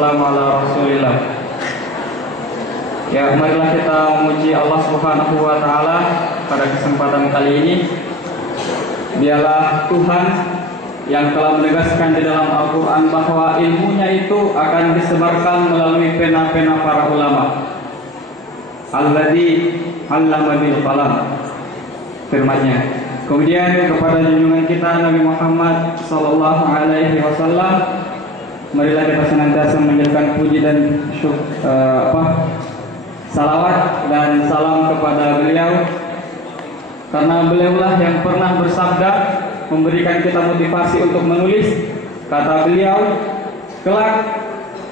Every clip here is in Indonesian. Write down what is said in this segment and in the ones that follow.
Rasulillah. Ya, marilah kita memuji Allah Subhanahu wa taala pada kesempatan kali ini. Dialah Tuhan yang telah menegaskan di dalam Al-Qur'an bahwa ilmunya itu akan disebarkan melalui pena-pena para ulama. Alladzi 'allama bil qalam, firman-Nya. Kemudian kepada junjungan kita Nabi Muhammad sallallahu alaihi wasallam, marilah kita senantiasa menjadikan puji dan salawat dan salam kepada beliau, karena beliaulah yang pernah bersabda, memberikan kita motivasi untuk menulis. Kata beliau, kelak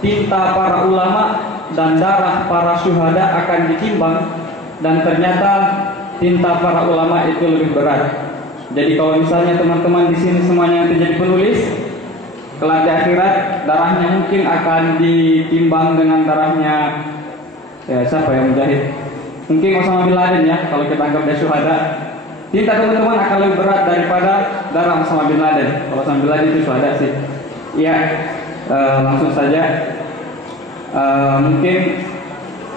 tinta para ulama dan darah para syuhada akan ditimbang, dan ternyata tinta para ulama itu lebih berat. Jadi kalau misalnya teman-teman di sini semuanya menjadi penulis, kelak di akhirat darahnya mungkin akan ditimbang dengan darahnya siapa yang mujahid? Mungkin Osama bin Laden ya, kalau kita anggap dia syuhada. Tinta teman-teman akan lebih berat daripada darah Osama bin Laden. Kalau Osama bin Laden itu syuhada sih. Ya, langsung saja. Mungkin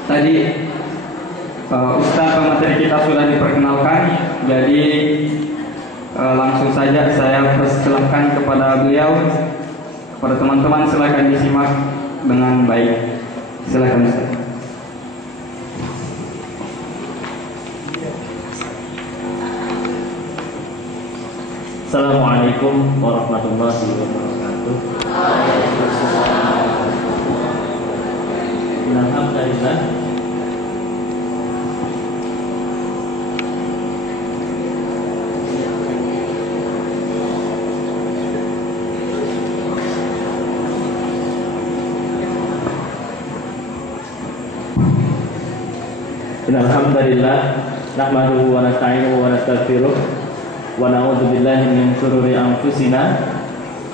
tadi Ustaz pemateri kita sudah diperkenalkan, jadi langsung saja saya persilahkan kepada beliau. Kepada teman-teman silakan disimak dengan baik. Silakan Ustaz. Assalamualaikum warahmatullahi wabarakatuh. Alhamdulillah. Alhamdulillah, nahmaduhu wa nasta'inuhu wa nastaghfiruh wa na'udzu billahi min shururi anfusina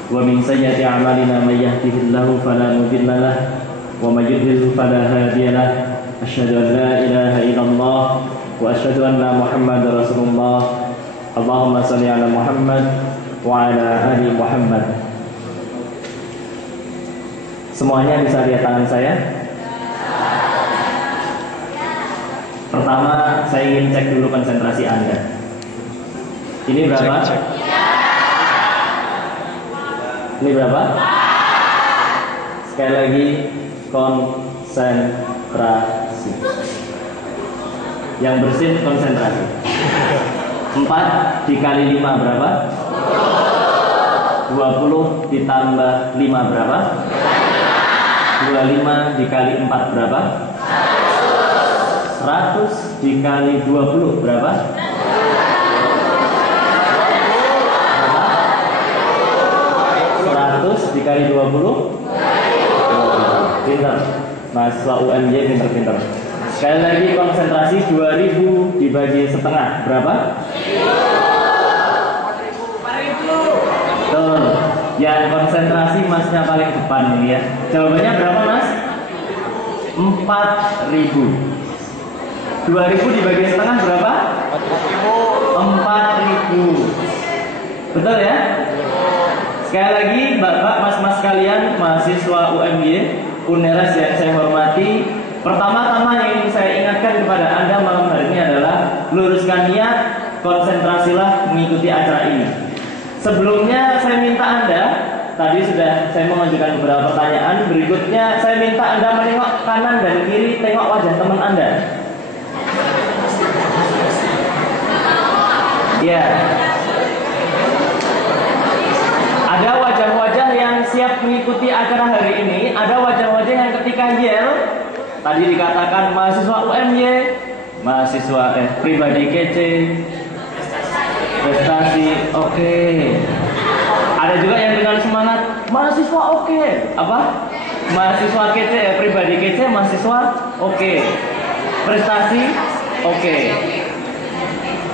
wa min sayyiati a'malina, may yahdihillahu fala mudilla lahu wa may yudlil fala hadiya lahu. Asyhadu an la ilaha illallah wa asyhadu anna Muhammadar Rasulullah. Allahumma shalli ala Muhammad wa ala ali Muhammad. Semuanya bisa lihat tangan saya? Pertama, saya ingin cek dulu konsentrasi Anda. Ini berapa? Cek. Ini berapa? Sekali lagi, konsentrasi. Yang bersih konsentrasi. 4 dikali 5 berapa? 20 ditambah 5 berapa? 25 dikali 4 berapa? 100 dikali 20 berapa? 100 dikali 20? Pintar. Mahasiswa UMY pintar-pintar. Sekali lagi konsentrasi, 2000 dibagi setengah berapa? 4.000. Betul. Yang konsentrasi masnya paling depan ini ya. Jawabannya berapa mas? 4.000. 2000 dibagi setengah berapa? 4.000. Betul ya? Sekali lagi bapak, mas-mas kalian, mahasiswa UMY Uneras yang saya hormati, pertama-tama yang ingin saya ingatkan kepada Anda malam hari ini adalah luruskan niat, konsentrasilah mengikuti acara ini. Sebelumnya saya minta Anda, tadi sudah saya mengajukan beberapa pertanyaan. Berikutnya saya minta Anda menengok kanan dan kiri, tengok wajah teman Anda. Ya. Ada wajah-wajah yang siap mengikuti acara hari ini. Ada wajah-wajah yang ketika yel, tadi dikatakan mahasiswa UMY, mahasiswa pribadi kece, prestasi oke. Ada juga yang dengan semangat mahasiswa oke. Apa? Mahasiswa kece, pribadi kece, mahasiswa oke. Prestasi oke.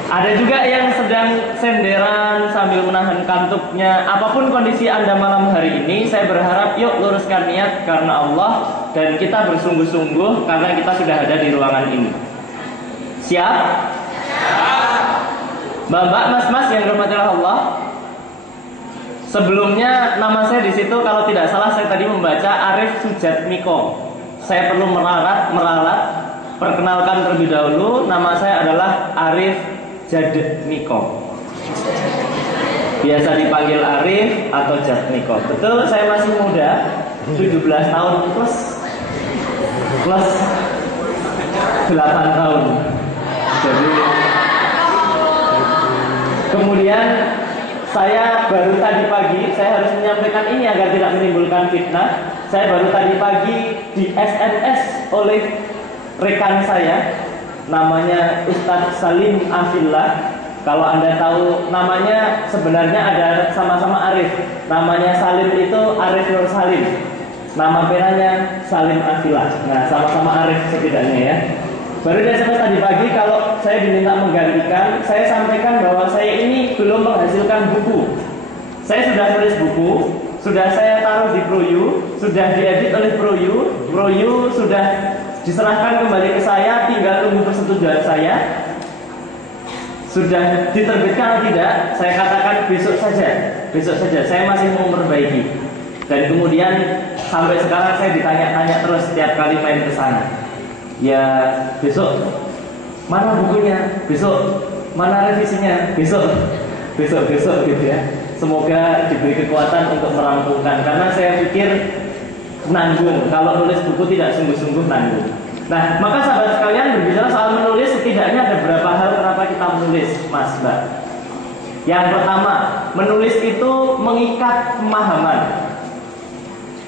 Ada juga yang sedang senderan sambil menahan kantuknya. Apapun kondisi Anda malam hari ini, saya berharap yuk luruskan niat karena Allah, dan kita bersungguh-sungguh karena kita sudah ada di ruangan ini. Siap? Siap. Mbak-mbak, mas-mas yang dirahmati Allah, Sebelumnya nama saya di situ kalau tidak salah saya tadi membaca Arif Sujatmiko. Saya perlu meralat. Perkenalkan terlebih dahulu, nama saya adalah Arif Jadmiko. Biasa dipanggil Arif atau Jadmiko. Betul, saya masih muda, 17 tahun plus 8 tahun. Jadi kemudian saya baru tadi pagi, saya harus menyampaikan ini agar tidak menimbulkan fitnah. Saya baru tadi pagi di SMS oleh rekan saya, namanya Ustadz Salim Afillah. Kalau Anda tahu namanya, sebenarnya ada sama-sama Arif. Namanya Salim itu Arif Nur Salim. Nama penanya Salim Afillah. Nah, sama-sama Arif setidaknya ya. Baru dari tadi pagi kalau saya diminta menggantikan, saya sampaikan bahwa saya ini belum menghasilkan buku. Saya sudah tulis buku, sudah saya taruh di Proyu, sudah diedit oleh Proyu sudah diserahkan kembali ke saya, tinggal tunggu persetujuan saya. Sudah diterbitkan atau tidak? Saya katakan besok saja. Saya masih mau memperbaiki. Dan kemudian sampai sekarang saya ditanya-tanya terus setiap kali main ke sana. Ya besok mana bukunya? Besok mana revisinya? Besok gitu ya. Semoga diberi kekuatan untuk merampungkan. Karena saya pikir nanggung. Kalau nulis buku tidak sungguh-sungguh nanggung. Nah, maka sahabat sekalian, berbicara soal menulis, setidaknya ada beberapa hal kenapa kita menulis, Mas, Mbak. Yang pertama, menulis itu mengikat pemahaman.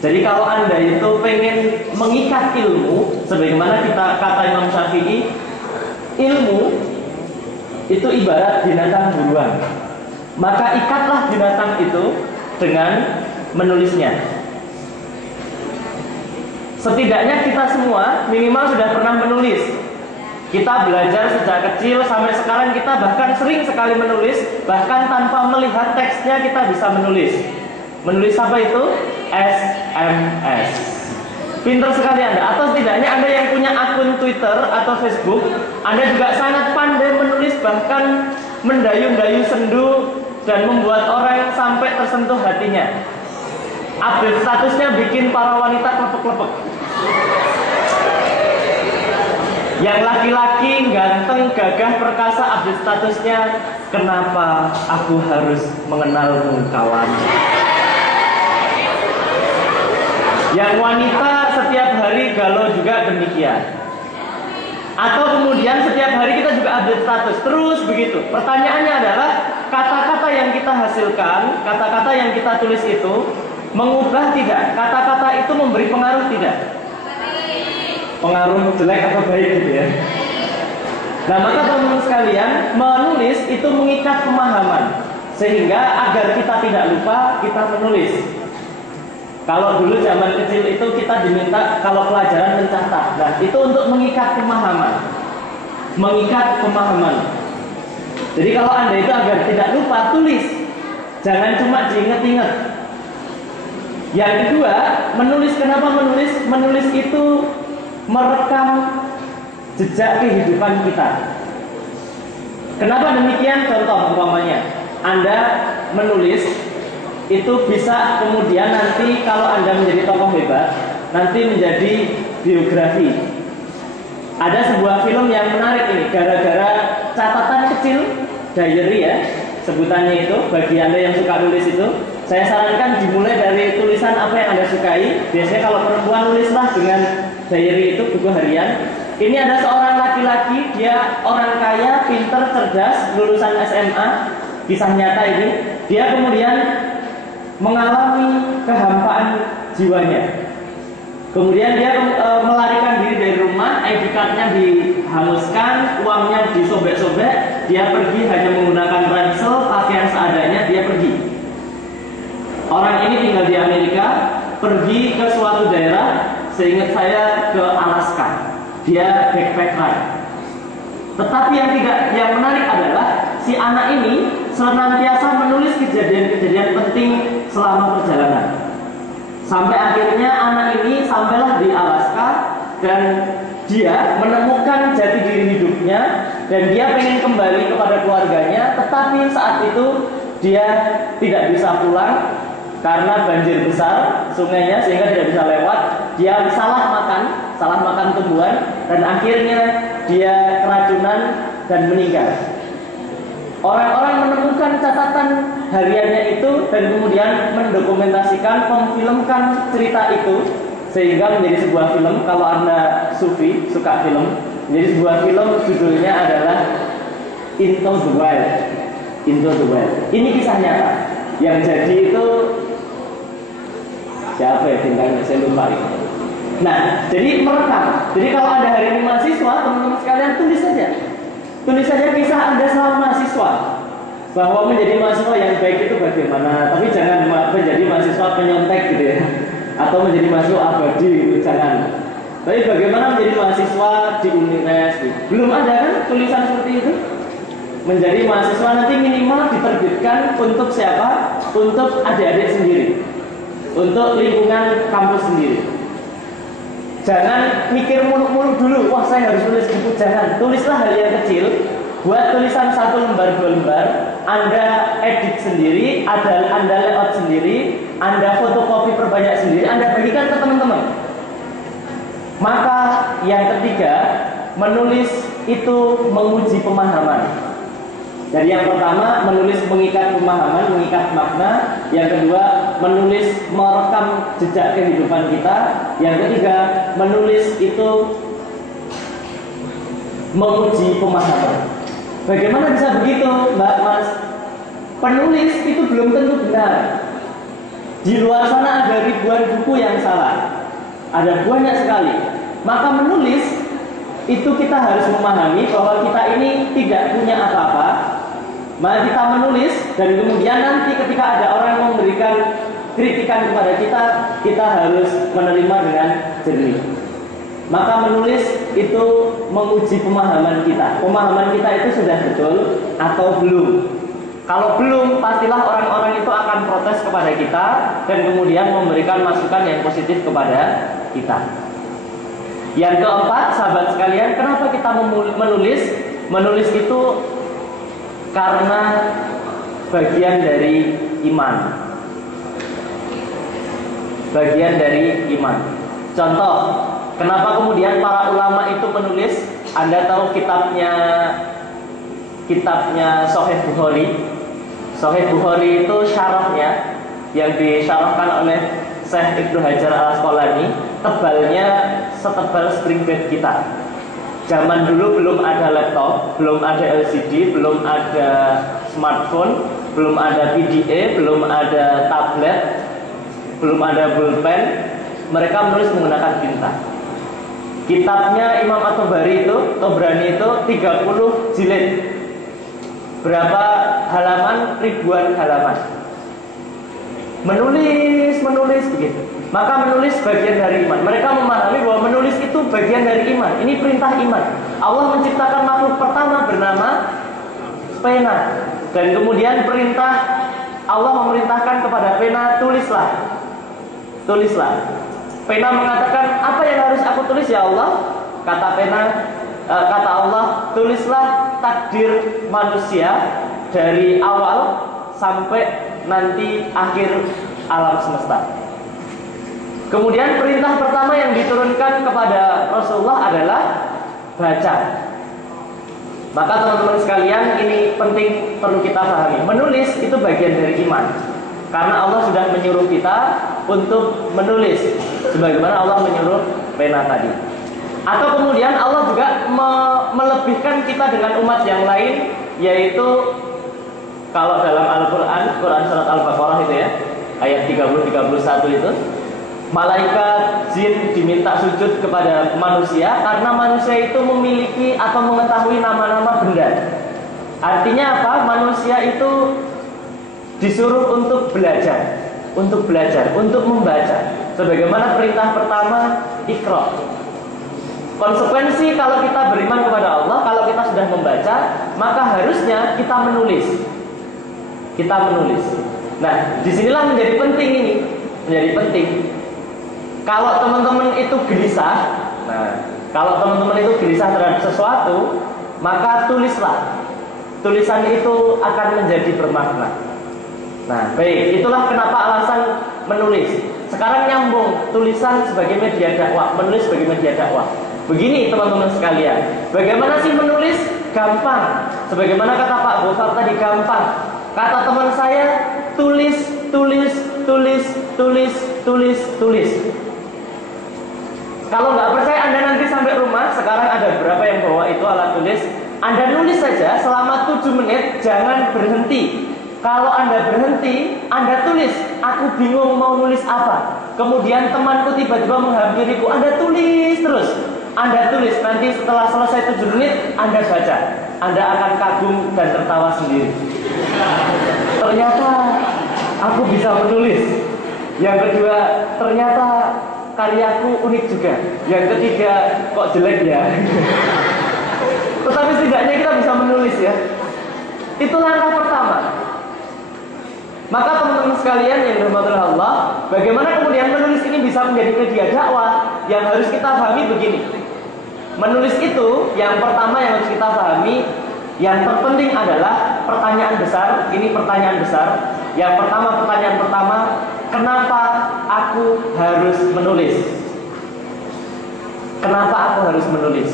Jadi kalau Anda itu pengen mengikat ilmu, sebagaimana kata Imam Syafi'i, ilmu itu ibarat binatang buruan. Maka ikatlah binatang itu dengan menulisnya. Setidaknya kita semua minimal sudah pernah menulis. Kita belajar sejak kecil sampai sekarang, kita bahkan sering sekali menulis. Bahkan tanpa melihat teksnya kita bisa menulis. Menulis apa itu? SMS. Pinter sekali Anda. Atau setidaknya Anda yang punya akun Twitter atau Facebook, Anda juga sangat pandai menulis, bahkan mendayu-dayu sendu dan membuat orang sampai tersentuh hatinya. Update statusnya bikin para wanita klepek-klepek. Yang laki-laki ganteng, gagah, perkasa, update statusnya, kenapa aku harus mengenalmu kawan? Yang wanita setiap hari galau juga demikian. Atau kemudian setiap hari kita juga update status, terus begitu. Pertanyaannya adalah, kata-kata yang kita hasilkan, kata-kata yang kita tulis itu mengubah tidak? Kata-kata itu memberi pengaruh tidak? Pengaruh jelek atau baik gitu ya. Nah, maka teman-teman sekalian, menulis itu mengikat pemahaman, sehingga agar kita tidak lupa, kita menulis. Kalau dulu zaman kecil itu kita diminta kalau pelajaran mencatat. Nah, itu untuk mengikat pemahaman. Mengikat pemahaman. Jadi kalau Anda itu agar tidak lupa, tulis. Jangan cuma diingat-ingat. Yang kedua, menulis. Kenapa menulis? Menulis itu merekam jejak kehidupan kita. Kenapa demikian? Contoh umpamanya, Anda menulis itu bisa kemudian nanti kalau Anda menjadi tokoh hebat, nanti menjadi biografi. Ada sebuah film yang menarik ini, gara-gara catatan kecil, diary ya, sebutannya itu, bagi Anda yang suka nulis itu, saya sarankan dimulai dari tulisan apa yang Anda sukai. Biasanya kalau perempuan nulislah dengan diary itu, buku harian. Ini ada seorang laki-laki, dia orang kaya, pinter, cerdas, lulusan SMA, kisah nyata ini. Dia kemudian mengalami kehampaan jiwanya. Kemudian dia melarikan diri dari rumah, ID card-nya dihanguskan, uangnya disobek-sobek, dia pergi hanya menggunakan ransel, pakaian seadanya, dia pergi. Orang ini tinggal di Amerika, pergi ke suatu daerah, seingat saya ke Alaska. Dia backpacker. Tetapi yang menarik adalah si anak ini senantiasa menulis kejadian-kejadian penting selama perjalanan. Sampai akhirnya anak ini sampailah di Alaska dan dia menemukan jati diri hidupnya dan dia pengen kembali kepada keluarganya, tetapi saat itu dia tidak bisa pulang karena banjir besar sungainya sehingga tidak bisa lewat. Dia salah makan tumbuhan, dan akhirnya dia keracunan dan meninggal. Orang-orang menemukan catatan hariannya itu dan kemudian mendokumentasikan, memfilmkan cerita itu sehingga menjadi sebuah film. Kalau Anda suka film, menjadi sebuah film, judulnya adalah Into the Wild. Into the Wild. Ini kisah nyata. Yang jadi itu siapa ya bintangnya? Saya lupa. Nah, jadi merekam. Jadi kalau Anda hari ini mahasiswa, teman-teman sekalian tulis saja. Tulis saja kisah Anda selama mahasiswa. Bahwa menjadi mahasiswa yang baik itu bagaimana. Tapi jangan menjadi mahasiswa penyontek gitu ya. Atau menjadi mahasiswa abadi gitu, jangan. Tapi bagaimana menjadi mahasiswa di UNIS gitu. Belum ada kan tulisan seperti itu? Menjadi mahasiswa nanti minimal diterbitkan untuk siapa? Untuk adik-adik sendiri, untuk lingkungan kampus sendiri. Jangan mikir muluk-muluk dulu, wah saya harus tulis buku. Jangan, tulislah hal yang kecil. Buat tulisan 1 lembar 2 lembar, Anda edit sendiri, Anda layout sendiri, Anda fotokopi perbanyak sendiri, Anda bagikan ke teman-teman. Maka yang ketiga, menulis itu menguji pemahaman. Jadi yang pertama, menulis mengikat pemahaman, mengikat makna. Yang kedua, menulis merekam jejak kehidupan kita. Yang ketiga, menulis itu menguji pemahaman. Bagaimana bisa begitu, Mbak Mas? Penulis itu belum tentu benar. Di luar sana ada ribuan buku yang salah. Ada banyak sekali. Maka menulis itu kita harus memahami bahwa kita ini tidak punya apa-apa. Maka kita menulis, dan kemudian nanti ketika ada orang yang memberikan kritikan kepada kita, kita harus menerima dengan jernih. Maka menulis itu menguji pemahaman kita. Pemahaman kita itu sudah betul atau belum. Kalau belum, pastilah orang-orang itu akan protes kepada kita dan kemudian memberikan masukan yang positif kepada kita. Yang keempat, sahabat sekalian, kenapa kita menulis? Menulis itu karena bagian dari iman. Bagian dari iman. Contoh, kenapa kemudian para ulama itu menulis? Anda tahu kitabnya Sahih Bukhari. Sahih Bukhari itu syarahnya yang disyarahkan oleh Syekh Ibnu Hajar Al-Asqalani, tebalnya setebal spring bed kita. Zaman dulu belum ada laptop, belum ada LCD, belum ada smartphone, belum ada PDA, belum ada tablet, belum ada pulpen. Mereka menulis menggunakan tinta. Kitabnya Imam At-Tabrani itu 30 jilid. Berapa halaman? Ribuan halaman. Menulis begitu. Maka menulis bagian dari iman. Mereka memahami bahwa menulis itu bagian dari iman. Ini perintah iman. Allah menciptakan makhluk pertama bernama pena. Dan kemudian Allah memerintahkan kepada pena, tulislah. Tulislah. Pena mengatakan, apa yang harus aku tulis ya Allah? Kata Allah, tulislah takdir manusia dari awal sampai nanti akhir alam semesta. Kemudian perintah pertama yang diturunkan kepada Rasulullah adalah baca. Maka teman-teman sekalian, ini penting, perlu kita pahami. Menulis itu bagian dari iman. Karena Allah sudah menyuruh kita untuk menulis, sebagaimana Allah menyuruh pena tadi. Atau kemudian Allah juga melebihkan kita dengan umat yang lain, yaitu kalau dalam Al-Quran, Quran surat Al-Baqarah itu ya, ayat 30-31 itu, malaikat jin diminta sujud kepada manusia karena manusia itu memiliki atau mengetahui nama-nama benda. Artinya apa? Manusia itu disuruh untuk belajar, untuk membaca. Sebagaimana perintah pertama, Iqra. Konsekuensi kalau kita beriman kepada Allah, kalau kita sudah membaca, maka harusnya kita menulis. Nah, disinilah menjadi penting ini, menjadi penting. Kalau teman-teman itu gelisah, terhadap sesuatu, maka tulislah. Tulisan itu akan menjadi bermakna. Nah, baik, itulah kenapa alasan menulis. Sekarang nyambung tulisan sebagai media dakwah, menulis sebagai media dakwah. Begini teman-teman sekalian, bagaimana sih menulis? Gampang. Sebagaimana kata Pak Gofar tadi, gampang. Kata teman saya, tulis, tulis, tulis, tulis, tulis, tulis. Kalau nggak percaya Anda nanti sampai rumah, sekarang ada beberapa yang bawa itu alat tulis. Anda nulis saja selama 7 menit, jangan berhenti. Kalau Anda berhenti, Anda tulis, aku bingung mau nulis apa. Kemudian temanku tiba-tiba menghampiriku, Anda tulis terus. Anda tulis, nanti setelah selesai 7 menit, Anda baca. Anda akan kagum dan tertawa sendiri. Ternyata aku bisa menulis. Yang kedua, ternyata karyaku unik juga. Yang ketiga, kok jelek ya. Tetapi setidaknya kita bisa menulis ya. Itu langkah pertama. Maka teman-teman sekalian yang dirahmati Allah, bagaimana kemudian menulis ini bisa menjadi media dakwah? Yang harus kita pahami begini. Menulis itu yang pertama yang harus kita pahami, yang terpenting adalah pertanyaan besar. Ini pertanyaan besar. Yang pertama, pertanyaan pertama, kenapa aku harus menulis? Kenapa aku harus menulis?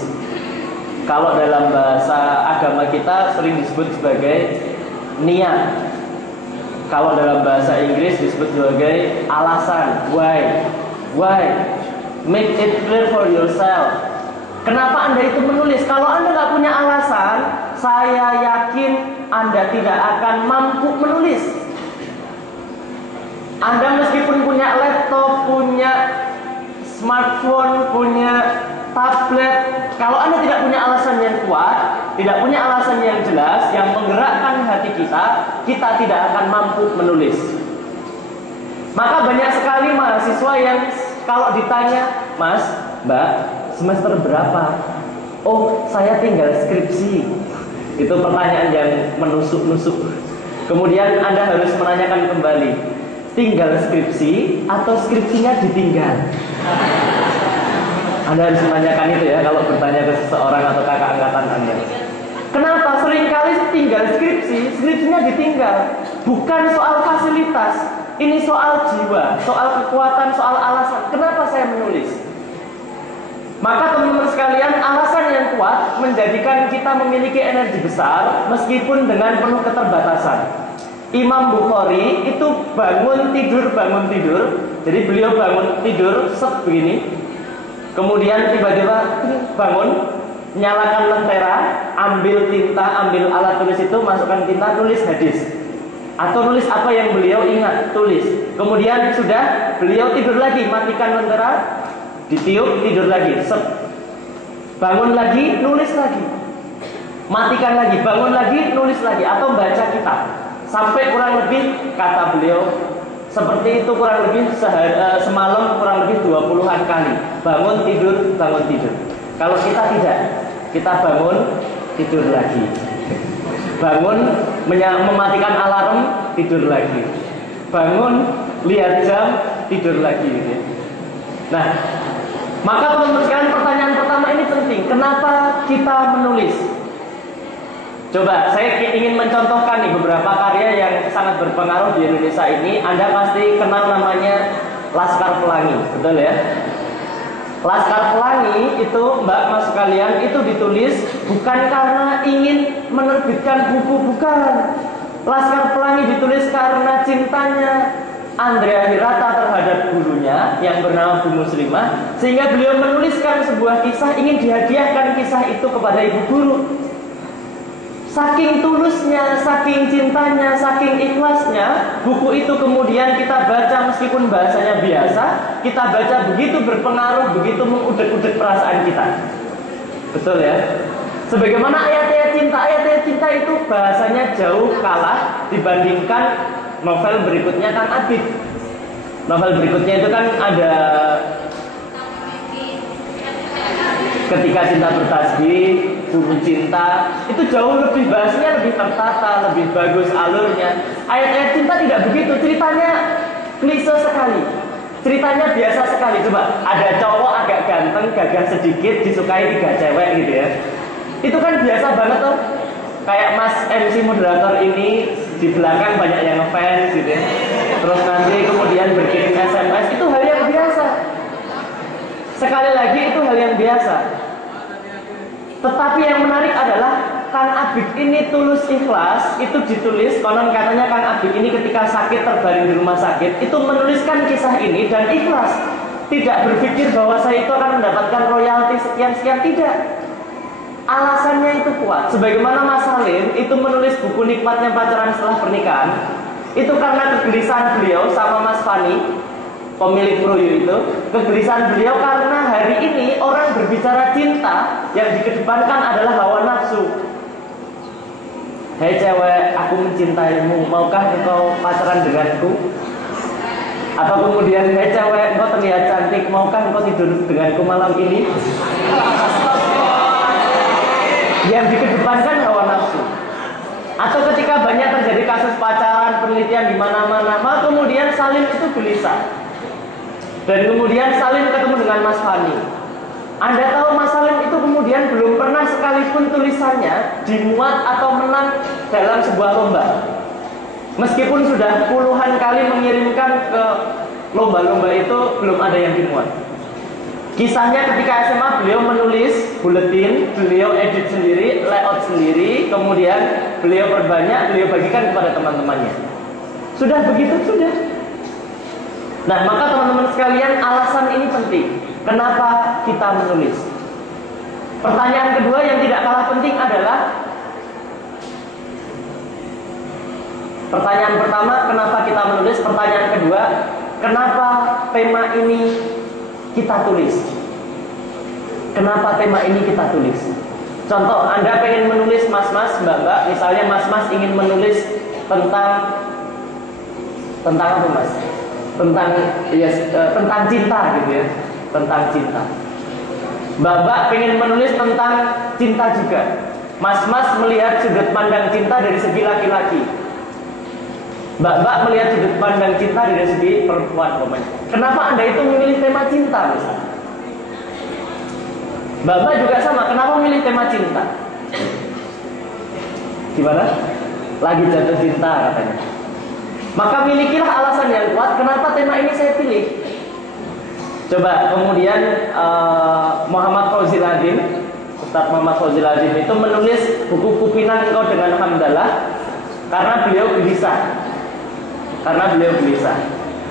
Kalau dalam bahasa agama kita sering disebut sebagai niat. Kalau dalam bahasa Inggris disebut sebagai alasan. Why? Why? Make it clear for yourself. Kenapa Anda itu menulis? Kalau Anda nggak punya alasan, saya yakin Anda tidak akan mampu menulis. Anda meskipun punya laptop, punya smartphone, punya tablet, kalau Anda tidak punya alasan yang kuat, tidak punya alasan yang jelas, yang menggerakkan hati kita, kita tidak akan mampu menulis. Maka banyak sekali mahasiswa yang kalau ditanya, Mas, Mbak, semester berapa? Oh, saya tinggal skripsi. Itu pertanyaan yang menusuk-nusuk. Kemudian Anda harus menanyakan kembali, tinggal skripsi atau skripsinya ditinggal? Anda harus menanyakan itu ya kalau bertanya ke seseorang atau kakak angkatan Anda. Kenapa? Seringkali tinggal skripsi, skripsinya ditinggal. Bukan soal fasilitas, ini soal jiwa, soal kekuatan, soal alasan. Kenapa saya menulis? Maka teman-teman sekalian, alasan yang kuat menjadikan kita memiliki energi besar meskipun dengan penuh keterbatasan. Imam Bukhari itu bangun tidur. Jadi beliau bangun tidur set begini. Kemudian tiba-tiba bangun, nyalakan lentera, ambil tinta, ambil alat tulis itu, masukkan tinta, tulis hadis. Atau nulis apa yang beliau ingat, tulis. Kemudian sudah, beliau tidur lagi, matikan lentera, ditiup, tidur lagi, set. Bangun lagi, nulis lagi. Matikan lagi, bangun lagi, nulis lagi. Atau baca kitab. Sampai kurang lebih, kata beliau, seperti itu kurang lebih semalam kurang lebih 20-an kali. Bangun, tidur, bangun, tidur. Kalau kita tidak, kita bangun, tidur lagi. Bangun, mematikan alarm, tidur lagi. Bangun, lihat jam, tidur lagi. Nah, maka teman-teman sekalian, pertanyaan pertama ini penting. Kenapa kita menulis? Coba, saya ingin mencontohkan nih beberapa karya yang sangat berpengaruh di Indonesia ini. Anda pasti kenal namanya Laskar Pelangi, betul ya? Laskar Pelangi itu, Mbak Mas sekalian, itu ditulis bukan karena ingin menerbitkan buku, bukan. Laskar Pelangi ditulis karena cintanya Andrea Hirata terhadap gurunya yang bernama Bu Muslimah, sehingga beliau menuliskan sebuah kisah, ingin dihadiahkan kisah itu kepada ibu guru. Saking tulusnya, saking cintanya, saking ikhlasnya, buku itu kemudian kita baca meskipun bahasanya biasa, kita baca begitu berpengaruh, begitu mengudek-udek perasaan kita. Betul ya? Sebagaimana ayat-ayat cinta itu bahasanya jauh kalah dibandingkan novel berikutnya kan Abid. Novel berikutnya itu kan ada Ketika Cinta Bertasbih, Buku Cinta, itu jauh lebih bahasanya lebih tertata, lebih bagus alurnya. Ayat-ayat cinta tidak begitu, ceritanya klise sekali. Ceritanya biasa sekali. Coba, ada cowok agak ganteng, gagah sedikit, disukai 3 cewek gitu ya. Itu kan biasa banget tuh. Kayak Mas MC moderator ini di belakang banyak yang ngefans gitu ya. Terus nanti kemudian berkirim SMS, itu hal yang biasa. Sekali lagi itu hal yang biasa. Tetapi yang menarik adalah Kang Abik ini tulus ikhlas. Itu ditulis, konon katanya Kang Abik ini ketika sakit terbaring di rumah sakit, itu menuliskan kisah ini dan ikhlas. Tidak berpikir bahwa saya itu akan mendapatkan royalti sekian-sekian, tidak. Alasannya itu kuat. Sebagaimana Mas Salim itu menulis buku Nikmatnya Pacaran Setelah Pernikahan, itu karena kegelisahan beliau sama Mas Fani, pemilik Proyo itu. Kegelisahan beliau karena hari ini orang berbicara cinta, yang dikedepankan adalah hawa nafsu. Hei cewek, aku mencintaimu, maukah engkau pacaran denganku? Atau kemudian, hei cewek, engkau terlihat cantik, maukah engkau tidur denganku malam ini? Yang dikedepankan hawa nafsu. Atau ketika banyak terjadi kasus pacaran, penelitian di mana-mana, maka kemudian Salim itu gelisah. Dan kemudian Salim ketemu dengan Mas Fani. Anda tahu Mas Salim itu kemudian belum pernah sekalipun tulisannya dimuat atau menang dalam sebuah lomba. Meskipun sudah puluhan kali mengirimkan ke lomba-lomba itu, belum ada yang dimuat. Kisahnya ketika SMA beliau menulis buletin, beliau edit sendiri, layout sendiri, kemudian beliau perbanyak, beliau bagikan kepada teman-temannya. Sudah begitu, sudah. Nah, maka teman-teman sekalian, alasan ini penting. Kenapa kita menulis? Pertanyaan kedua yang tidak kalah penting adalah, pertanyaan pertama, kenapa kita menulis? Pertanyaan kedua, kenapa tema ini kita tulis? Kenapa tema ini kita tulis? Contoh, Anda pengen menulis mas-mas, mbak-mbak, misalnya mas-mas ingin menulis tentang apa mas? Tentang cinta gitu ya, tentang cinta. Mbak-mbak pengen menulis tentang cinta juga. Mas-mas melihat sudut pandang cinta dari segi laki-laki. Mbak-mbak melihat sudut pandang cinta dari segi perempuan. Kenapa Anda itu memilih tema cinta misalnya? Mbak-mbak juga sama, kenapa memilih tema cinta? Gimana? Lagi jatuh cinta katanya. Maka milikilah alasan yang kuat kenapa tema ini saya pilih. Coba kemudian Muhammad Fauzil Adzim, Ustadz Muhammad Fauzil Adzim itu menulis buku Kupinang Engkau Dengan Hamdalah karena beliau gelisah.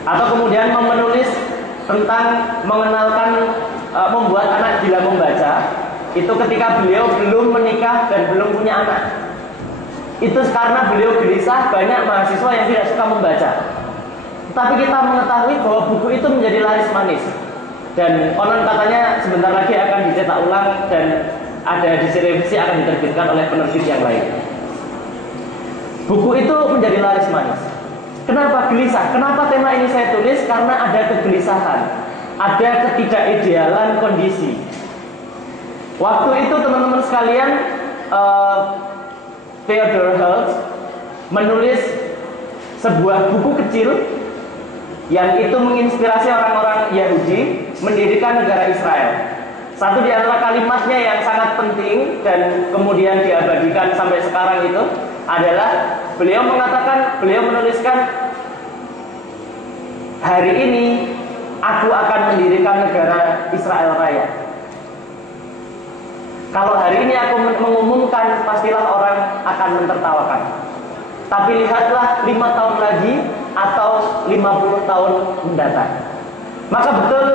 Atau kemudian menulis tentang mengenalkan membuat anak gila membaca, itu ketika beliau belum menikah dan belum punya anak. Itu karena beliau gelisah, banyak mahasiswa yang tidak suka membaca. Tapi kita mengetahui bahwa buku itu menjadi laris manis. Dan konon katanya sebentar lagi akan dicetak ulang dan ada direvisi, akan diterbitkan oleh penerbit yang lain. Buku itu menjadi laris manis. Kenapa gelisah? Kenapa tema ini saya tulis? Karena ada kegelisahan, ada ketidakidealan kondisi. Waktu itu teman-teman sekalian, Theodore Herz menulis sebuah buku kecil yang itu menginspirasi orang-orang Yahudi mendirikan negara Israel. Satu di antara kalimatnya yang sangat penting dan kemudian diabadikan sampai sekarang itu adalah beliau menuliskan, hari ini aku akan mendirikan negara Israel Raya. Kalau hari ini aku mengumumkan, pastilah orang akan mentertawakan. Tapi lihatlah 5 tahun lagi atau 50 tahun mendatang. Maka betul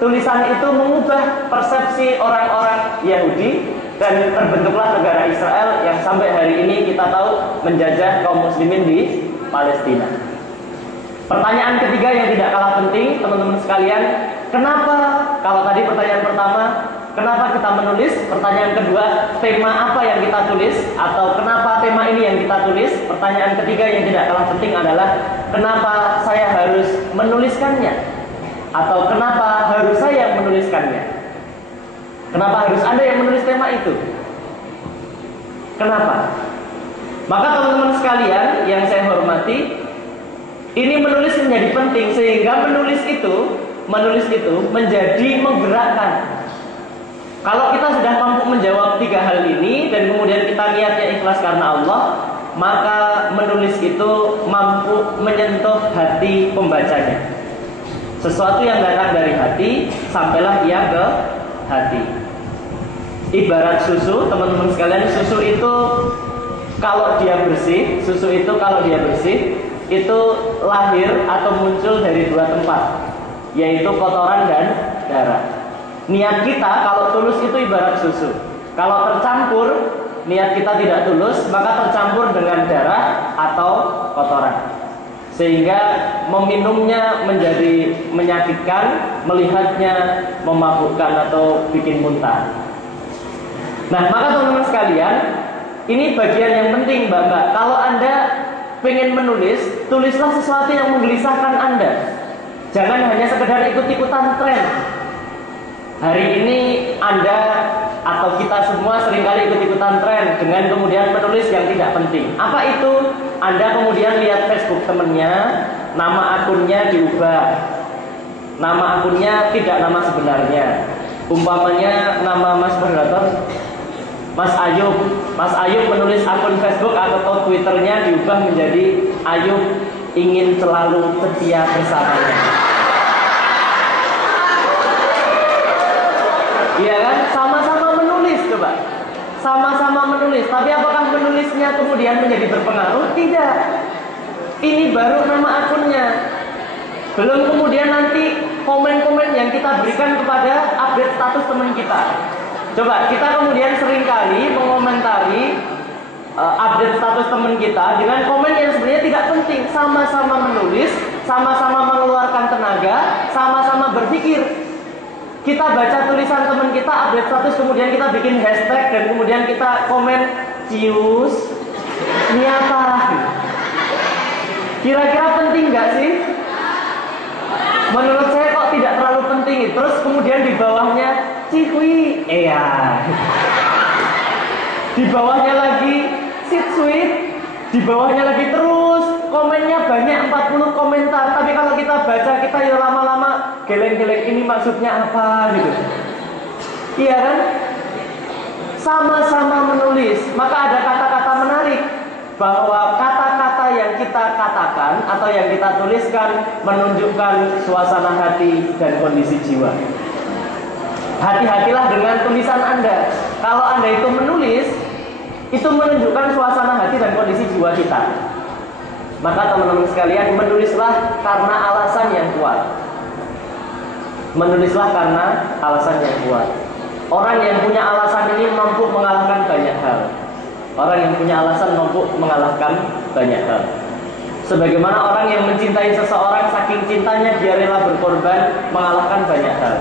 tulisan itu mengubah persepsi orang-orang Yahudi dan terbentuklah negara Israel yang sampai hari ini kita tahu menjajah kaum muslimin di Palestina. Pertanyaan ketiga yang tidak kalah penting, teman-teman sekalian, kenapa? Kalau tadi pertanyaan pertama, kenapa kita menulis? Pertanyaan kedua, tema apa yang kita tulis? Atau kenapa tema ini yang kita tulis? Pertanyaan ketiga yang tidak kalah penting adalah kenapa saya harus menuliskannya? Atau kenapa harus saya yang menuliskannya? Kenapa harus Anda yang menulis tema itu? Kenapa? Maka teman-teman sekalian yang saya hormati, ini menulis menjadi penting sehingga menulis itu menjadi menggerakkan. Kalau kita sudah mampu menjawab 3 hal ini dan kemudian kita niatnya ikhlas karena Allah, maka menulis itu mampu menyentuh hati pembacanya. Sesuatu yang datang dari hati, sampailah ia ke hati. Ibarat susu, teman-teman sekalian, susu itu kalau dia bersih, itu lahir atau muncul dari dua tempat, yaitu kotoran dan darah. Niat kita kalau tulus itu ibarat susu. Kalau tercampur, niat kita tidak tulus, maka tercampur dengan darah atau kotoran, sehingga meminumnya menjadi menyakitkan, melihatnya memabukkan atau bikin muntah. Nah, maka teman-teman sekalian, ini bagian yang penting, Mbak. Kalau Anda pengen menulis, tulislah sesuatu yang menggelisahkan Anda. Jangan hanya sekedar ikut-ikutan tren. Hari ini Anda atau kita semua seringkali ikut-ikutan tren dengan kemudian menulis yang tidak penting. Apa itu? Anda kemudian lihat Facebook temennya, nama akunnya diubah, nama akunnya tidak nama sebenarnya. Umpamanya nama Mas moderator Mas Ayub menulis akun Facebook atau Twitternya diubah menjadi Ayub ingin selalu setia bersamanya. Iya kan? Sama-sama menulis, coba. Sama-sama menulis, tapi apakah menulisnya kemudian menjadi berpengaruh? Tidak. Ini baru nama akunnya. Belum kemudian nanti komen-komen yang kita berikan kepada update status teman kita. Coba kita kemudian seringkali mengomentari update status teman kita dengan komen yang sebenarnya tidak penting. Sama-sama menulis, sama-sama mengeluarkan tenaga, sama-sama berpikir. Kita baca tulisan teman kita, update status, kemudian kita bikin hashtag dan kemudian kita komen cius. Ini apa? Kira-kira penting nggak sih? Menurut saya kok tidak terlalu penting. Terus kemudian di bawahnya cihui, di bawahnya lagi sit sweet, di bawahnya lagi terus komennya banyak 40 komentar. Tapi kalau kita baca, kita ya lama-lama geleng-geleng, ini maksudnya apa gitu. Iya kan? Sama-sama menulis, maka ada kata-kata menarik bahwa kata-kata yang kita katakan atau yang kita tuliskan menunjukkan suasana hati dan kondisi jiwa. Hati-hatilah dengan tulisan Anda. Kalau Anda itu menulis, itu menunjukkan suasana hati dan kondisi jiwa kita. Maka teman-teman sekalian, menulislah karena alasan yang kuat. Menulislah karena alasan yang kuat. Orang yang punya alasan ini mampu mengalahkan banyak hal. Orang yang punya alasan mampu mengalahkan banyak hal. Sebagaimana orang yang mencintai seseorang, saking cintanya dia rela berkorban mengalahkan banyak hal.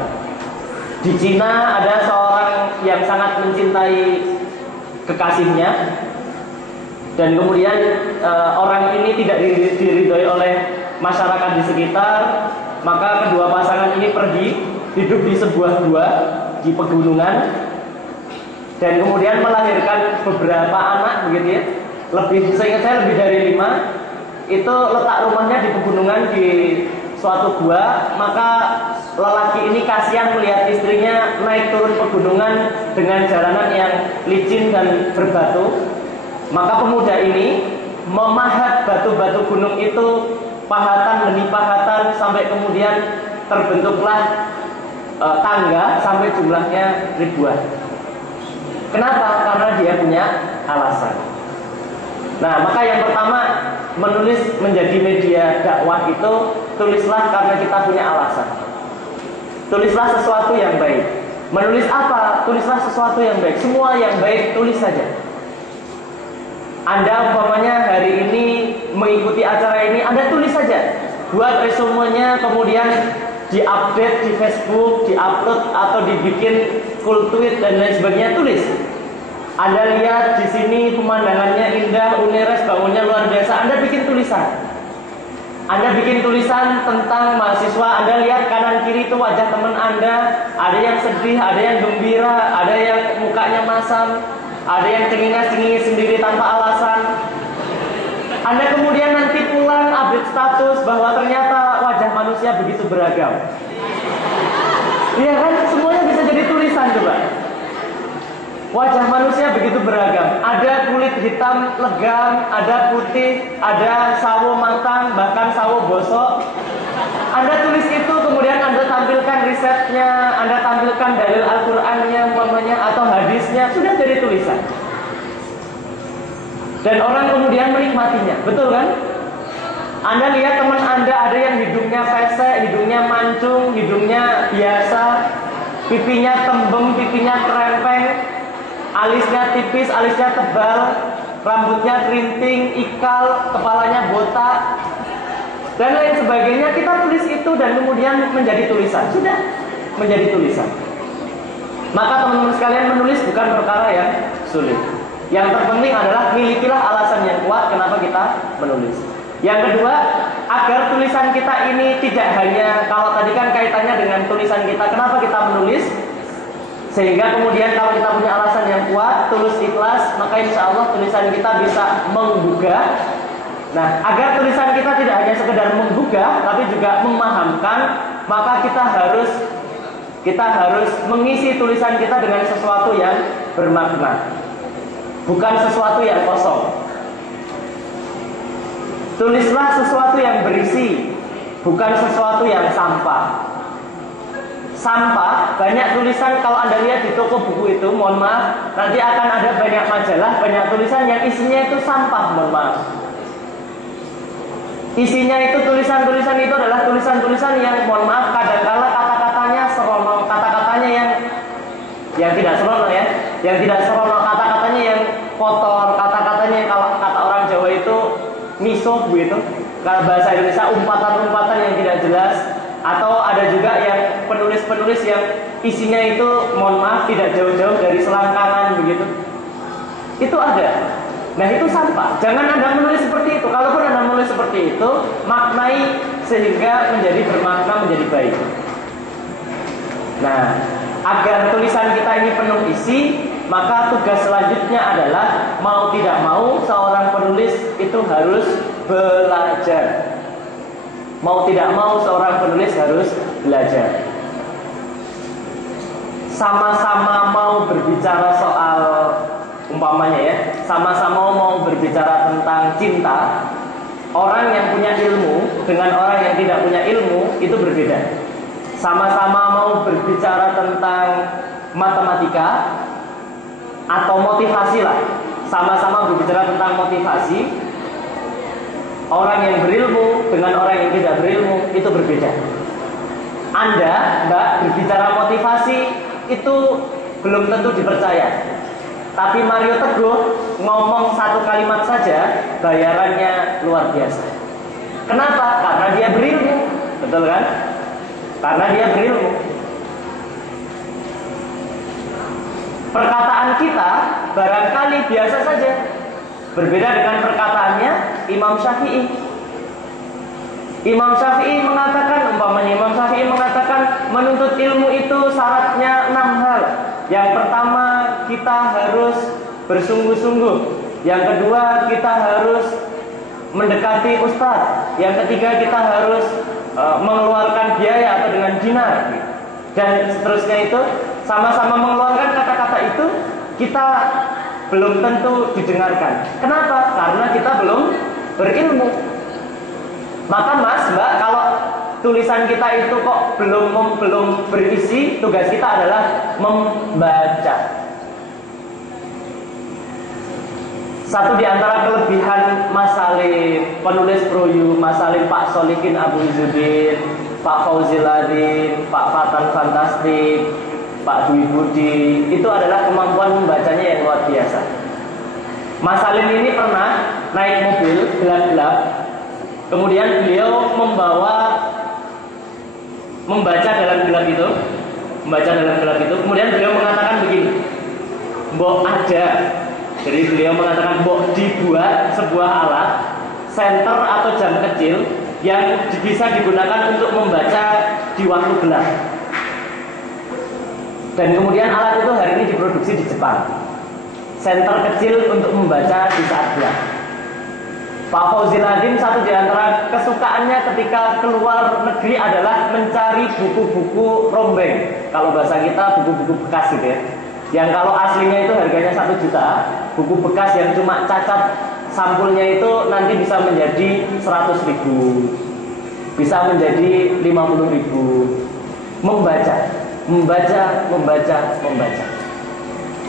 Di Cina ada seorang yang sangat mencintai kekasihnya, dan kemudian orang ini tidak diridhoi oleh masyarakat di sekitar. Maka kedua pasangan ini pergi hidup di sebuah gua di pegunungan, dan kemudian melahirkan beberapa anak, begitu ya. Seingat saya lebih dari 5. Itu letak rumahnya di pegunungan di suatu gua. Maka lelaki ini kasihan melihat istrinya naik turun pegunungan dengan jalanan yang licin dan berbatu. Maka pemuda ini memahat batu-batu gunung itu pahatan demi pahatan sampai kemudian terbentuklah tangga sampai jumlahnya ribuan. Kenapa? Karena dia punya alasan. Nah, maka yang pertama, menulis menjadi media dakwah itu, tulislah karena kita punya alasan. Tulislah sesuatu yang baik. Menulis apa? Tulislah sesuatu yang baik. Semua yang baik tulis saja. Anda umpamanya hari ini mengikuti acara ini, Anda tulis saja. Buat resumenya, kemudian diupdate di Facebook, diupload atau dibikin full tweet dan lain sebagainya, tulis. Anda lihat di sini pemandangannya indah, Uneres bangunnya luar biasa, Anda bikin tulisan. Anda bikin tulisan tentang mahasiswa, Anda lihat kanan kiri itu wajah teman Anda, ada yang sedih, ada yang gembira, ada yang mukanya masam, ada yang cengingas-cengingis sendiri tanpa alasan. Anda kemudian nanti pulang update status bahwa ternyata wajah manusia begitu beragam. Iya kan? Semuanya bisa jadi tulisan, coba. Wajah manusia begitu begitu beragam. Ada kulit hitam legam, ada putih, ada sawo matang, bahkan sawo bosok. Anda tulis itu, kemudian Anda tampilkan risetnya, Anda tampilkan dalil Al-Qur'annya umpamanya atau hadisnya, sudah jadi tulisan. Dan orang kemudian menikmatinya, betul kan? Anda lihat teman Anda ada yang hidungnya pesek, hidungnya mancung, hidungnya biasa, pipinya tembem, pipinya kerempeng, alisnya tipis, alisnya tebal, rambutnya keriting, ikal, kepalanya botak, dan lain sebagainya. Kita tulis itu dan kemudian menjadi tulisan. Sudah menjadi tulisan. Maka teman-teman sekalian, menulis bukan perkara yang sulit. Yang terpenting adalah milikilah alasan yang kuat kenapa kita menulis. Yang kedua, agar tulisan kita ini tidak hanya, kalau tadi kan kaitannya dengan tulisan kita, kenapa kita menulis? Sehingga kemudian kalau kita punya alasan yang kuat, tulus ikhlas, maka insya Allah tulisan kita bisa menggugah. Nah, agar tulisan kita tidak hanya sekedar menggugah, tapi juga memahamkan, maka kita harus mengisi tulisan kita dengan sesuatu yang bermakna, bukan sesuatu yang kosong. Tulislah sesuatu yang berisi, bukan sesuatu yang sampah. Sampah, banyak tulisan kalau Anda lihat di toko buku itu, mohon maaf, nanti akan ada banyak majalah, banyak tulisan yang isinya itu sampah, mohon maaf. Isinya itu tulisan-tulisan itu adalah tulisan-tulisan yang, mohon maaf, kadang-kala kata-katanya serono, kata-katanya yang tidak serono ya, yang tidak serono, kata-katanya yang kotor, kata-katanya kalau kata orang Jawa itu misuh begitu. Kalau bahasa Indonesia umpatan-umpatan yang tidak jelas. Atau ada juga yang penulis-penulis yang isinya itu, mohon maaf, tidak jauh-jauh dari selangkangan begitu. Itu ada. Nah, itu sampah. Jangan Anda menulis seperti itu. Kalaupun Anda menulis seperti itu, maknai sehingga menjadi bermakna, menjadi baik. Nah, agar tulisan kita ini penuh isi, maka tugas selanjutnya adalah mau tidak mau seorang penulis itu harus belajar. Mau tidak mau seorang penulis harus belajar. Sama-sama mau berbicara soal, umpamanya ya, sama-sama mau berbicara tentang cinta, orang yang punya ilmu dengan orang yang tidak punya ilmu itu berbeda. Sama-sama mau berbicara tentang matematika atau motivasi lah, sama-sama berbicara tentang motivasi, orang yang berilmu dengan orang yang tidak berilmu itu berbeda. Anda, Mbak, berbicara motivasi itu belum tentu dipercaya. Tapi Mario Teguh ngomong satu kalimat saja, bayarannya luar biasa. Kenapa? Karena dia berilmu. Betul kan? Karena dia berilmu. Perkataan kita barangkali biasa saja, berbeda dengan perkataannya Imam Syafi'i. Imam Syafi'i mengatakan, umpamanya Imam Syafi'i mengatakan menuntut ilmu itu syaratnya 6 hal. Yang pertama, kita harus bersungguh-sungguh. Yang kedua, kita harus mendekati ustadz. Yang ketiga, kita harus mengeluarkan biaya atau dengan dinar. Dan seterusnya itu, sama-sama mengeluarkan kata-kata itu, kita belum tentu didengarkan. Kenapa? Karena kita belum berilmu. Maka Mas, Mbak, kalau tulisan kita itu kok belum berisi, tugas kita adalah membaca. Satu di antara kelebihan Masalim, penulis Proyu, Masalim Pak Solikin Abu Izzuddin, Pak Fauziladin, Pak Fatan Fantastik, Pak Dwi Budi, itu adalah kemampuan membacanya yang luar biasa. Mas Salim ini pernah naik mobil gelap-gelap, kemudian beliau membaca dalam gelap itu, kemudian beliau mengatakan begini, mbok ada, jadi beliau mengatakan mbok dibuat sebuah alat senter atau jam kecil yang bisa digunakan untuk membaca di waktu gelap. Dan kemudian alat itu hari ini diproduksi di Jepang. Senter kecil untuk membaca di saat gelap. Pak Fauziladin, satu di antara kesukaannya ketika keluar negeri adalah mencari buku-buku rombeng. Kalau bahasa kita buku-buku bekas gitu ya. Yang kalau aslinya itu harganya 1 juta, buku bekas yang cuma cacat sampulnya itu nanti bisa menjadi 100.000, bisa menjadi 50.000. Membaca.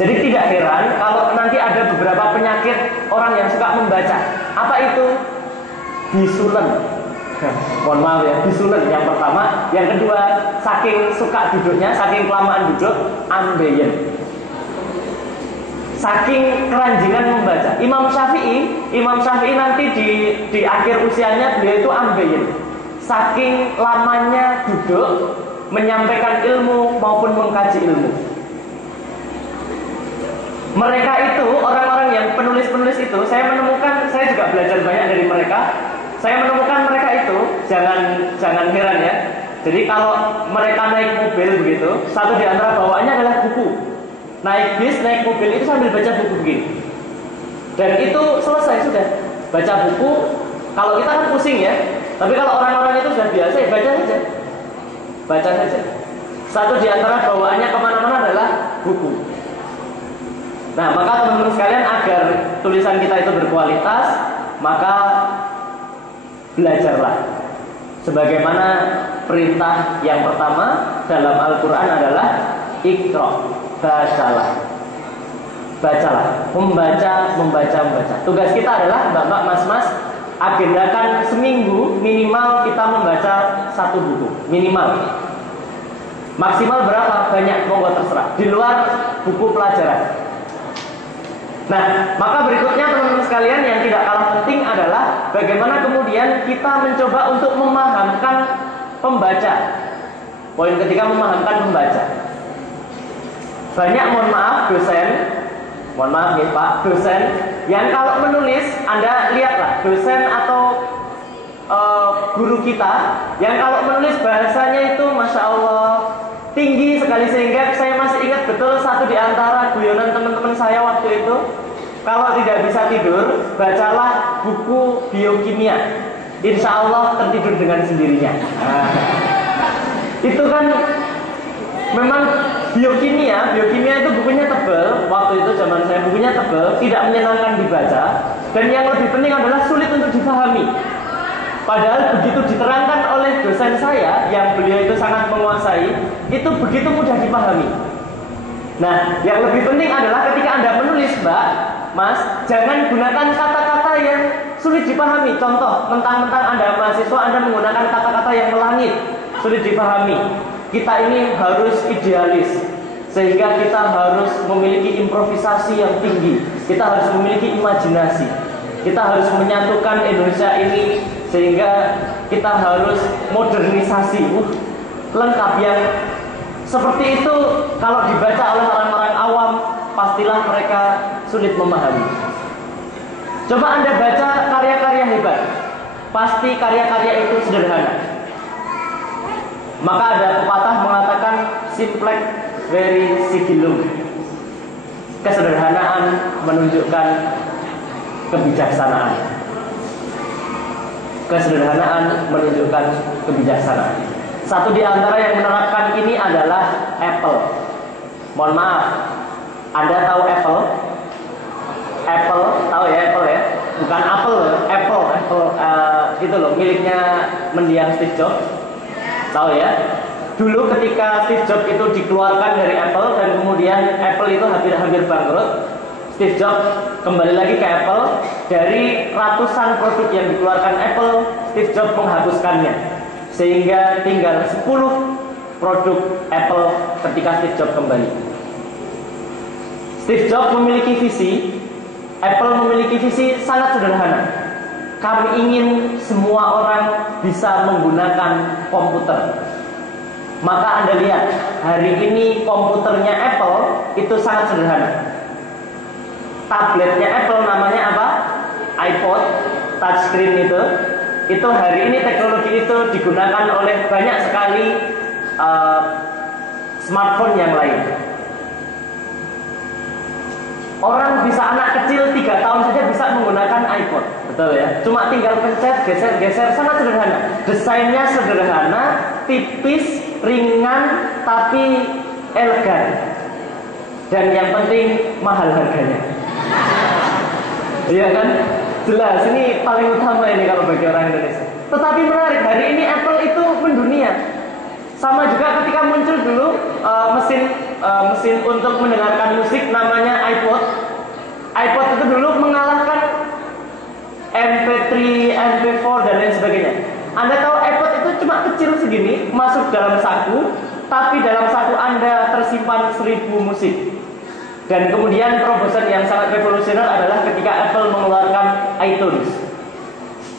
Jadi tidak heran kalau nanti ada beberapa penyakit orang yang suka membaca. Apa itu? Bisulen. Mohon maaf ya, bisulen yang pertama. Yang kedua, saking suka duduknya, saking kelamaan duduk, ambeien. Saking keranjingan membaca. Imam Syafi'i nanti di akhir usianya beliau itu ambeien. Saking lamanya duduk menyampaikan ilmu maupun mengkaji ilmu. Mereka itu, orang-orang yang penulis-penulis itu, saya juga belajar banyak dari mereka. Saya menemukan mereka itu, jangan heran ya. Jadi kalau mereka naik mobil begitu, satu di antara bawaannya adalah buku. Naik bis, naik mobil itu sambil baca buku begini. Dan itu selesai sudah. Baca buku, kalau kita kan pusing ya. Tapi kalau orang-orang itu sudah biasa ya baca saja. Satu di antara bawaannya kemana-mana adalah buku. Nah, maka teman-teman sekalian, agar tulisan kita itu berkualitas, maka belajarlah. Sebagaimana perintah yang pertama dalam Al-Quran adalah Iqra, bacalah, membaca. Tugas kita adalah, Mbak, Mas, agendakan seminggu minimal kita membaca 1 buku, minimal. Maksimal berapa? Banyak, monggo terserah. Di luar buku pelajaran. Nah, maka berikutnya teman-teman sekalian yang tidak kalah penting adalah bagaimana kemudian kita mencoba untuk memahamkan pembaca. Poin ketiga, memahamkan pembaca. Banyak, mohon maaf ya Pak, dosen yang kalau menulis, Anda lihatlah, dosen atau guru kita yang kalau menulis bahasanya itu Masya Allah tinggi sekali, sehingga saya masih ingat betul satu di antara guyonan teman-teman saya waktu itu, kalau tidak bisa tidur, bacalah buku biokimia, insya Allah tertidur dengan sendirinya. Nah, itu kan memang biokimia itu bukunya tebal. Waktu itu zaman saya bukunya tebal, tidak menyenangkan dibaca, dan yang lebih penting adalah sulit untuk dipahami. Padahal begitu diterangkan oleh dosen saya yang beliau itu sangat menguasai, itu begitu mudah dipahami. Nah, yang lebih penting adalah ketika Anda menulis, Mbak, Mas, jangan gunakan kata-kata yang sulit dipahami. Contoh, mentang-mentang Anda mahasiswa, Anda menggunakan kata-kata yang melangit, sulit dipahami. Kita ini harus idealis, sehingga kita harus memiliki improvisasi yang tinggi. Kita harus memiliki imajinasi. Kita harus menyatukan Indonesia ini, sehingga kita harus modernisasi. Lengkap. Yang seperti itu kalau dibaca oleh orang-orang awam, pastilah mereka sulit memahami. Coba Anda baca karya-karya hebat, pasti karya-karya itu sederhana. Maka ada pepatah mengatakan simplex veri sigillum. Kesederhanaan menunjukkan kebijaksanaan. Satu di antara yang menerapkan ini adalah Apple. Mohon maaf, Anda tahu Apple? Apple, tahu ya Apple ya? Bukan Apple, itu loh, miliknya mendiang Steve Jobs. Tahu ya? Dulu ketika Steve Jobs itu dikeluarkan dari Apple dan kemudian Apple itu hampir bangkrut, Steve Jobs kembali lagi ke Apple. Dari ratusan produk yang dikeluarkan Apple, Steve Jobs menghapuskannya, sehingga tinggal 10 produk Apple ketika Steve Jobs kembali. Steve Jobs memiliki visi, Apple memiliki visi sangat sederhana. Kami ingin semua orang bisa menggunakan komputer. Maka Anda lihat, hari ini komputernya Apple itu sangat sederhana. Tabletnya Apple namanya apa? iPod touchscreen itu hari ini teknologi itu digunakan oleh banyak sekali smartphone yang lain. Orang bisa, anak kecil 3 tahun saja bisa menggunakan iPod, betul ya? Cuma tinggal pencet, geser, sangat sederhana. Desainnya sederhana, tipis, ringan, tapi elegan. Dan yang penting mahal harganya. Iya kan? Jelas, ini paling utama ini kalau bagi orang Indonesia. Tetapi menarik, hari ini Apple itu mendunia. Sama juga ketika muncul dulu mesin untuk mendengarkan musik namanya iPod. iPod itu dulu mengalahkan MP3, MP4 dan lain sebagainya. Anda tahu iPod itu cuma kecil segini, masuk dalam saku, tapi dalam saku Anda tersimpan 1000 musik. Dan kemudian terobosan yang sangat revolusioner adalah ketika Apple mengeluarkan iTunes.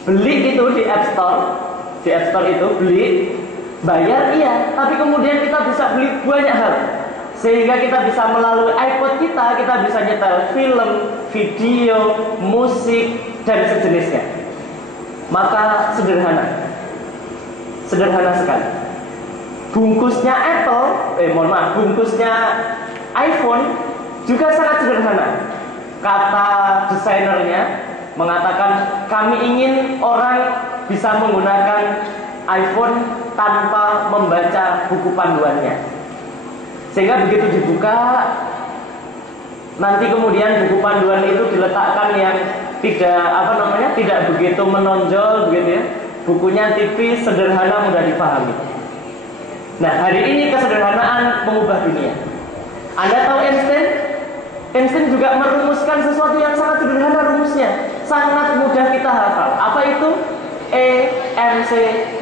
Beli itu di App Store itu beli, bayar iya, tapi kemudian kita bisa beli banyak hal. Sehingga kita bisa melalui iPod kita bisa nyetel film, video, musik, dan sejenisnya. Maka sederhana sekali. Bungkusnya bungkusnya iPhone juga sangat sederhana. Kata desainernya mengatakan, kami ingin orang bisa menggunakan iPhone tanpa membaca buku panduannya. Sehingga begitu dibuka, nanti kemudian buku panduan itu diletakkan yang tidak begitu menonjol begitu ya. Bukunya tipis, sederhana, mudah dipahami. Nah, hari ini kesederhanaan mengubah dunia. Anda tahu Einstein? Einstein juga merumuskan sesuatu yang sangat sederhana rumusnya. Sangat mudah kita hafal. Apa itu? E/mc².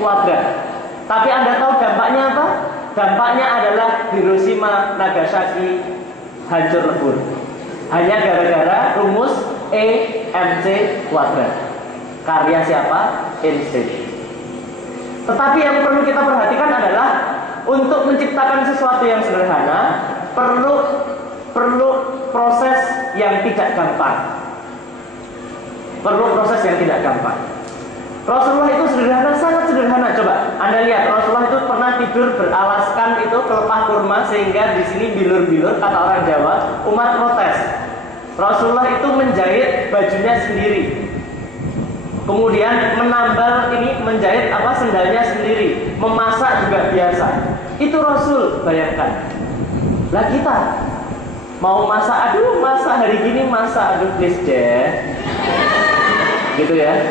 Tapi Anda tahu dampaknya apa? Dampaknya adalah Hiroshima, Nagasaki hancur lebur. Hanya gara-gara rumus E/mc². Karya siapa? Einstein. Tetapi yang perlu kita perhatikan adalah untuk menciptakan sesuatu yang sederhana perlu proses yang tidak gampang. Rasulullah itu sederhana, sangat sederhana. Coba Anda lihat, Rasulullah itu pernah tidur beralaskan itu pelepah kurma sehingga di sini bilur-bilur, kata orang Jawa. Umar protes. Rasulullah itu menjahit bajunya sendiri. Kemudian menjahit sendalnya sendiri. Memasak juga biasa. Itu Rasul, bayangkan. Lah kita mau masak, hari gini masak, please deh. Gitu ya.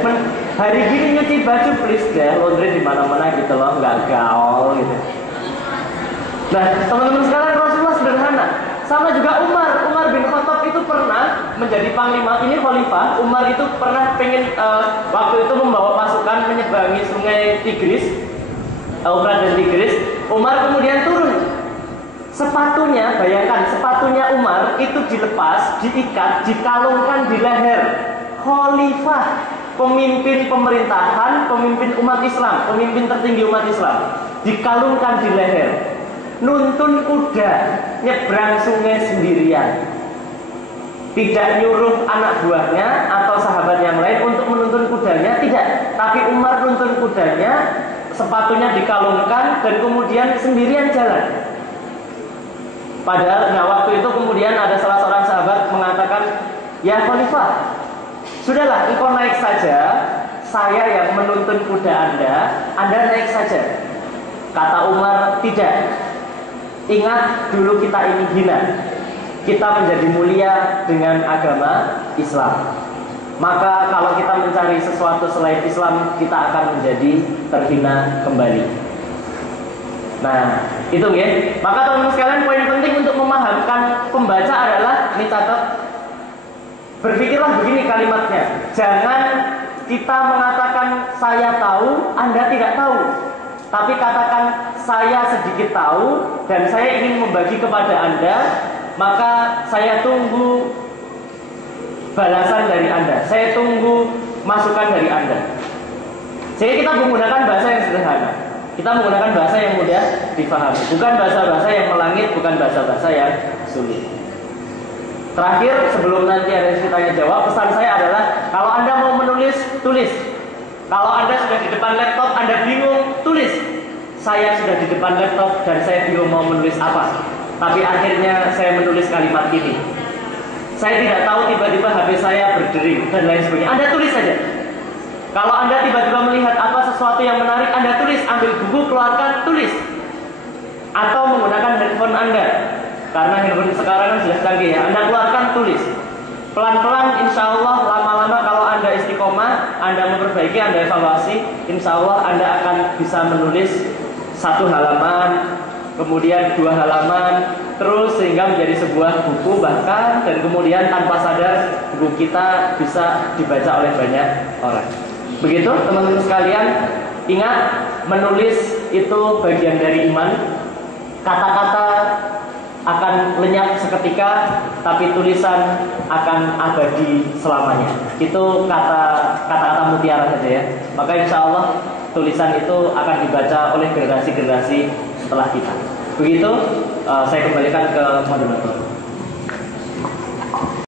Hari gini nyuci baju, please deh, laundry di mana-mana gitu loh, nggak gaul gitu. Nah, teman-teman sekalian, Rasulullah sederhana. Sama juga Umar bin Khattab itu pernah menjadi panglima, ini khalifah. Umar itu pernah waktu itu membawa pasukan menyeberangi sungai Tigris, Eufrat dan Tigris. Umar kemudian turun. Sepatunya, bayangkan, sepatunya Umar itu dilepas, diikat, dikalungkan di leher. Khalifah, pemimpin pemerintahan, pemimpin umat Islam, pemimpin tertinggi umat Islam, dikalungkan di leher. Nuntun kuda, nyebrang sungai sendirian. Tidak nyuruh anak buahnya atau sahabat yang lain untuk menuntun kudanya, tidak. Tapi Umar nuntun kudanya, sepatunya dikalungkan dan kemudian sendirian jalan. Padahal, waktu itu kemudian ada salah seorang sahabat mengatakan, ya Khalifah, sudahlah, engkau naik saja, saya yang menuntun kuda Anda naik saja. Kata Umar, tidak. Ingat, dulu kita ini hina. Kita menjadi mulia dengan agama Islam. Maka kalau kita mencari sesuatu selain Islam, kita akan menjadi terhina kembali. Nah, itu ya. Maka teman-teman sekalian, poin penting untuk memahamkan pembaca adalah, ini catat, berpikirlah begini kalimatnya. Jangan kita mengatakan saya tahu, Anda tidak tahu. Tapi katakan saya sedikit tahu dan saya ingin membagi kepada Anda, maka saya tunggu balasan dari Anda. Saya tunggu masukan dari Anda. Jadi kita menggunakan bahasa yang sederhana. Kita menggunakan bahasa yang mudah difahami. Bukan bahasa-bahasa yang melangit, bukan bahasa-bahasa yang sulit. Terakhir, sebelum nanti ada yang tanya jawab, pesan saya adalah kalau Anda mau menulis, tulis. Kalau Anda sudah di depan laptop, Anda bingung, tulis. Saya sudah di depan laptop dan saya bingung mau menulis apa. Tapi akhirnya saya menulis kalimat ini. Saya tidak tahu, tiba-tiba HP saya berdering dan lain sebagainya. Anda tulis saja. Kalau Anda tiba-tiba melihat sesuatu yang menarik, Anda tulis. Ambil buku, keluarkan, tulis. Atau menggunakan handphone Anda. Karena handphone sekarang kan sudah canggih ya. Anda keluarkan, tulis. Pelan-pelan, insya Allah lama-lama kalau Anda istiqomah, Anda memperbaiki, Anda evaluasi, insya Allah Anda akan bisa menulis 1 halaman, kemudian 2 halaman, terus sehingga menjadi sebuah buku bahkan, dan kemudian tanpa sadar buku kita bisa dibaca oleh banyak orang. Begitu teman-teman sekalian, ingat menulis itu bagian dari iman. Kata-kata akan lenyap seketika, tapi tulisan akan abadi selamanya. Itu kata-kata mutiara saja ya. Maka insya Allah tulisan itu akan dibaca oleh generasi-generasi setelah kita. Begitu, saya kembalikan ke moderator.